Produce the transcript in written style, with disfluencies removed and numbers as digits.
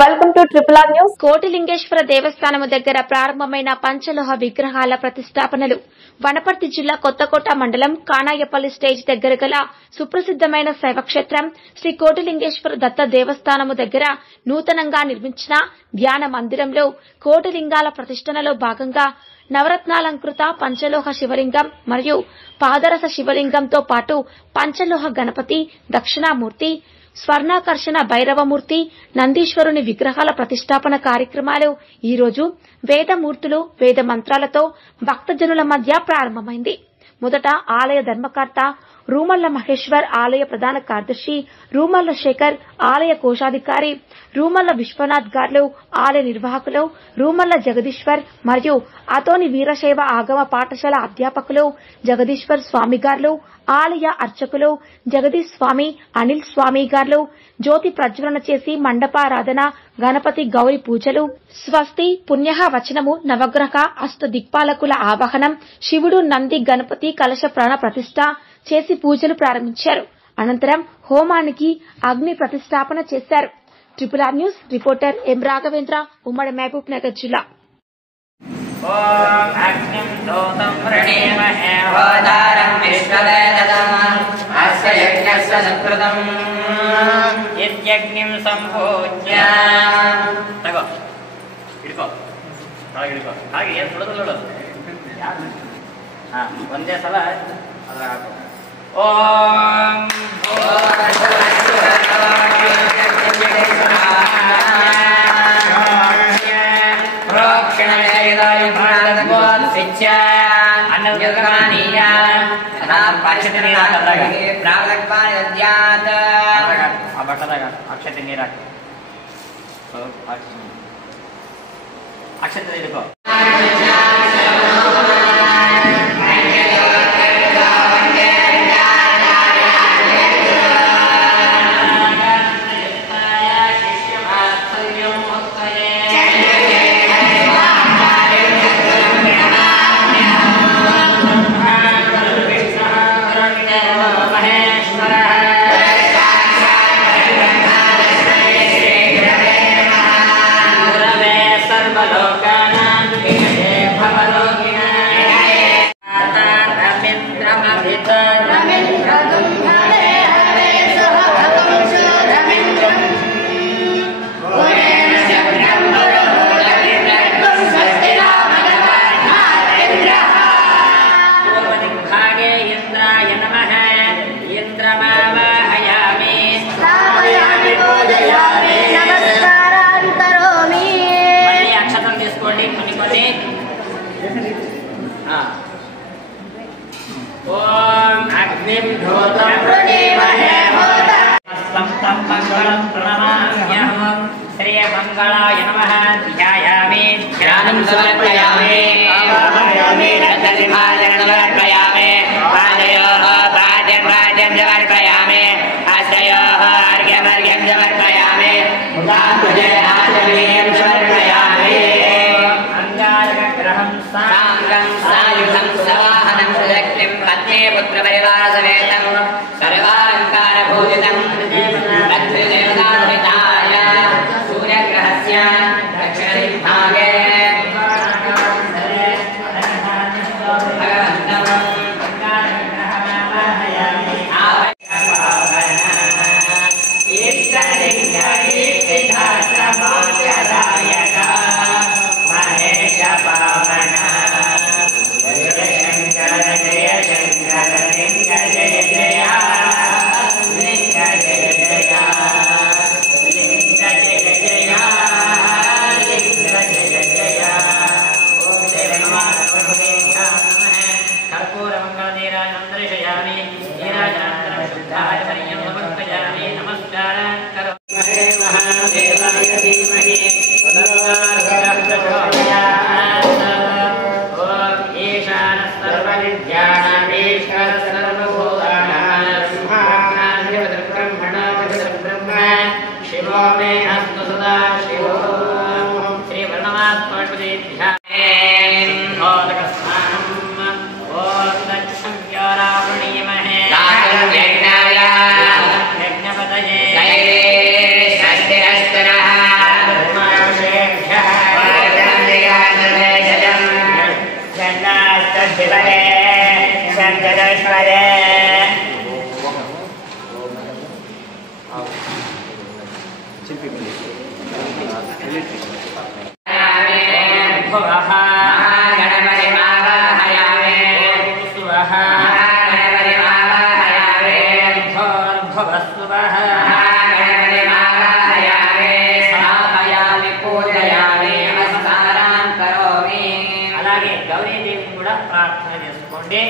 Welcome to triple R news. Kotilingeswara దేవస్థానము దగ్గర ప్రారంభమైన పంచలోహ విగ్రహాల ప్రతిష్టాపనలు. వనపర్తి జిల్లా కొత్తకోట మండలం కానాయపల్లి స్టేజ్ దగ్గర గల సుప్రసిద్దమైన శైవక్షేత్రం శ్రీ కోటిలింగేశ్వర దత్త దేవస్థానము దగ్గర నూతనంగా నిర్మించిన ధ్యాన మందిరంలో కోటిలింగాల ప్రతిష్టనలో భాగంగా నవరత్నాలంకృత పంచలోహ శివలింగం మరియు పాదరస శివలింగంతో పాటు పంచలోహ గణపతి, దక్షిణామూర్తి, స్వర్ణాకర్షణ భైరవమూర్తి, నందీశ్వరుని విగ్రహాల ప్రతిష్టాపన కార్యక్రమాలు ఈ రోజు వేదమూర్తులు, వేద మంత్రాలతో భక్తజనుల మధ్య ప్రారంభమైంది. మొదట ఆలయ ధర్మకర్త రూమల్ల మహేశ్వర్, ఆలయ ప్రధాన కార్యదర్శి రూమల్ల శేఖర్, ఆలయ కోశాధికారి రూమల్ల విశ్వనాథ్ గారు, ఆలయ నిర్వాహకులు రూమల్ల జగదీశ్వర్ మరియు అతోని వీరశైవ ఆగమ పాఠశాల అధ్యాపకులు జగదీశ్వర్ స్వామి గారు, ఆలయ అర్చకులు జగదీష్ స్వామి, అనిల్ స్వామి గారు జ్యోతి ప్రజ్వలన చేసి మండపారాధన, గణపతి గౌరి పూజలు, స్వస్తి పుణ్యహ వచనము, నవగ్రహ అష్ట దిక్పాలకుల ఆవాహనం, శివుడు, నంది, గణపతి కలశ ప్రాణ ప్రతిష్ఠ చేసి పూజలు ప్రారంభించారు. అనంతరం హోమానికి అగ్ని ప్రతిష్టాపన చేశారు. ట్రిపుల్ ఆర్ న్యూస్ రిపోర్టర్ ఎం రాఘవేంద్ర, ఉమ్మడి మహబూబ్ నగర్ జిల్లా. ఓం అగ్నిం దోతం ప్రణేమహే హోదారం విశ్వవేదతం అస్య యజ్ఞస్య సత్కృతం యజ్ఞం సంపూజ్య తగో ఇడుకో అలాగే ఇడుకో అలాగే ఏం చూడదు ಒಂದೇ ಸಲ ಅದರ ಓಂ ಅಕ್ಷತೆ ನೀರಾಕಿ ಅಕ್ಷತೆ ಇಟ್ಕೋ ఓం అగ్నిం ధోతం ప్రణేమహే హోదారం మంగళం ప్రణమామ్యహం శ్రీ మంగళాయ నమః ధ్యాయామి ధ్యానం సమర్పయామి సమర్పయామి రతసింహాసనం సమర్పయామి పాదయోః పాద్యం పాద్యం సమర్పయామి హస్తయోః అర్ఘ్యం అర్ఘ్యం సమర్పయామి ముఖాంబుజే ఆచమనీయం సమర్పయామి అంగారగ్రహం సాంగం సాయుధం సవాహనం సుదక్షిం పత్నే పుత్ర పరివార సమేతం సర్వాలంకార భూషితం లక్ష్మీదేవతాన్వితాయ సూర్యగ్రహస్య దక్షిణదిగ్భాగే परमेश्वरे అలాగే గౌరీదేవిని కూడా ప్రార్థన చేసుకోండి.